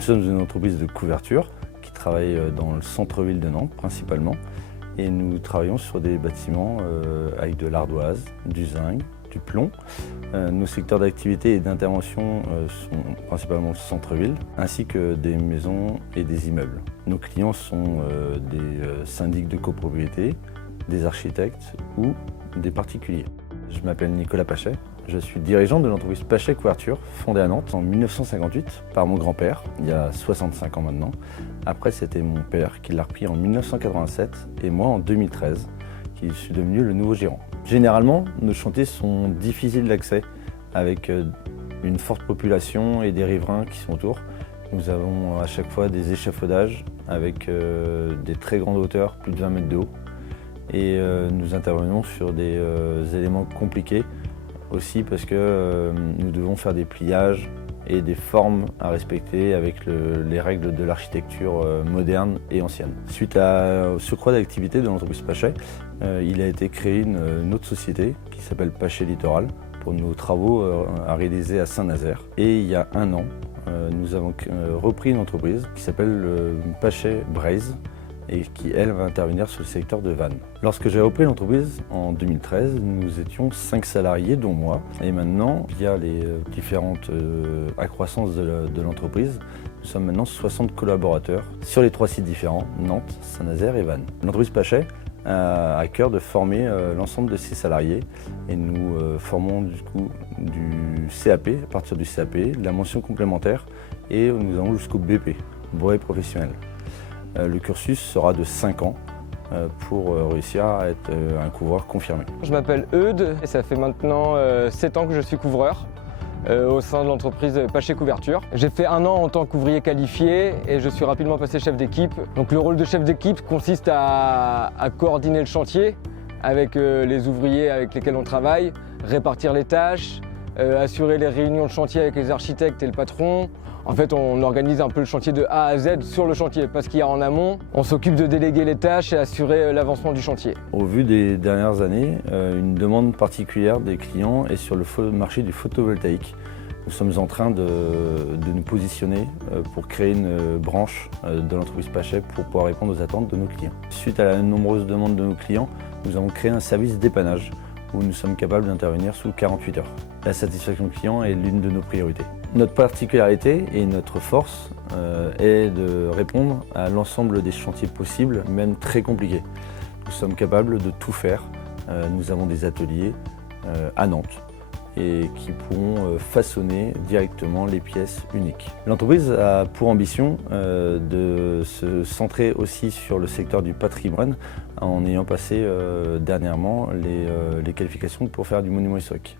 Nous sommes une entreprise de couverture qui travaille dans le centre-ville de Nantes principalement et nous travaillons sur des bâtiments avec de l'ardoise, du zinc, du plomb. Nos secteurs d'activité et d'intervention sont principalement le centre-ville ainsi que des maisons et des immeubles. Nos clients sont des syndics de copropriété, des architectes ou des particuliers. Je m'appelle Nicolas Pachet, je suis dirigeant de l'entreprise Pachet Couverture, fondée à Nantes en 1958 par mon grand-père, il y a 65 ans maintenant. Après, c'était mon père qui l'a repris en 1987 et moi en 2013, qui suis devenu le nouveau gérant. Généralement, nos chantiers sont difficiles d'accès avec une forte population et des riverains qui sont autour. Nous avons à chaque fois des échafaudages avec des très grandes hauteurs, plus de 20 mètres de haut. Et nous intervenons sur des éléments compliqués aussi parce que nous devons faire des pliages et des formes à respecter avec les règles de l'architecture moderne et ancienne. Suite au surcroît d'activité de l'entreprise Pachet, il a été créé une autre société qui s'appelle Pachet Littoral pour nos travaux à réaliser à Saint-Nazaire. Et il y a un an, nous avons repris une entreprise qui s'appelle Pachet Braise et qui, elle, va intervenir sur le secteur de Vannes. Lorsque j'ai repris l'entreprise en 2013, nous étions 5 salariés, dont moi. Et maintenant, via les différentes accroissances de l'entreprise, nous sommes maintenant 60 collaborateurs sur les 3 sites différents, Nantes, Saint-Nazaire et Vannes. L'entreprise Pachet a à cœur de former l'ensemble de ses salariés et nous formons du coup du CAP, à partir du CAP, de la mention complémentaire et nous allons jusqu'au BP, brevet professionnel. Le cursus sera de 5 ans pour réussir à être un couvreur confirmé. Je m'appelle Eudes et ça fait maintenant 7 ans que je suis couvreur au sein de l'entreprise Pachet Couverture. J'ai fait 1 an en tant qu'ouvrier qualifié et je suis rapidement passé chef d'équipe. Donc le rôle de chef d'équipe consiste à coordonner le chantier avec les ouvriers avec lesquels on travaille, répartir les tâches, assurer les réunions de chantier avec les architectes et le patron. En fait, on organise un peu le chantier de A à Z sur le chantier parce qu'il y a en amont. On s'occupe de déléguer les tâches et assurer l'avancement du chantier. Au vu des dernières années, une demande particulière des clients est sur le marché du photovoltaïque. Nous sommes en train de nous positionner pour créer une branche de l'entreprise Pachet pour pouvoir répondre aux attentes de nos clients. Suite à la nombreuse demande de nos clients, nous avons créé un service dépannage où nous sommes capables d'intervenir sous 48 heures. La satisfaction client est l'une de nos priorités. Notre particularité et notre force est de répondre à l'ensemble des chantiers possibles, même très compliqués. Nous sommes capables de tout faire. Nous avons des ateliers à Nantes et qui pourront façonner directement les pièces uniques. L'entreprise a pour ambition de se centrer aussi sur le secteur du patrimoine en ayant passé dernièrement les qualifications pour faire du monument historique.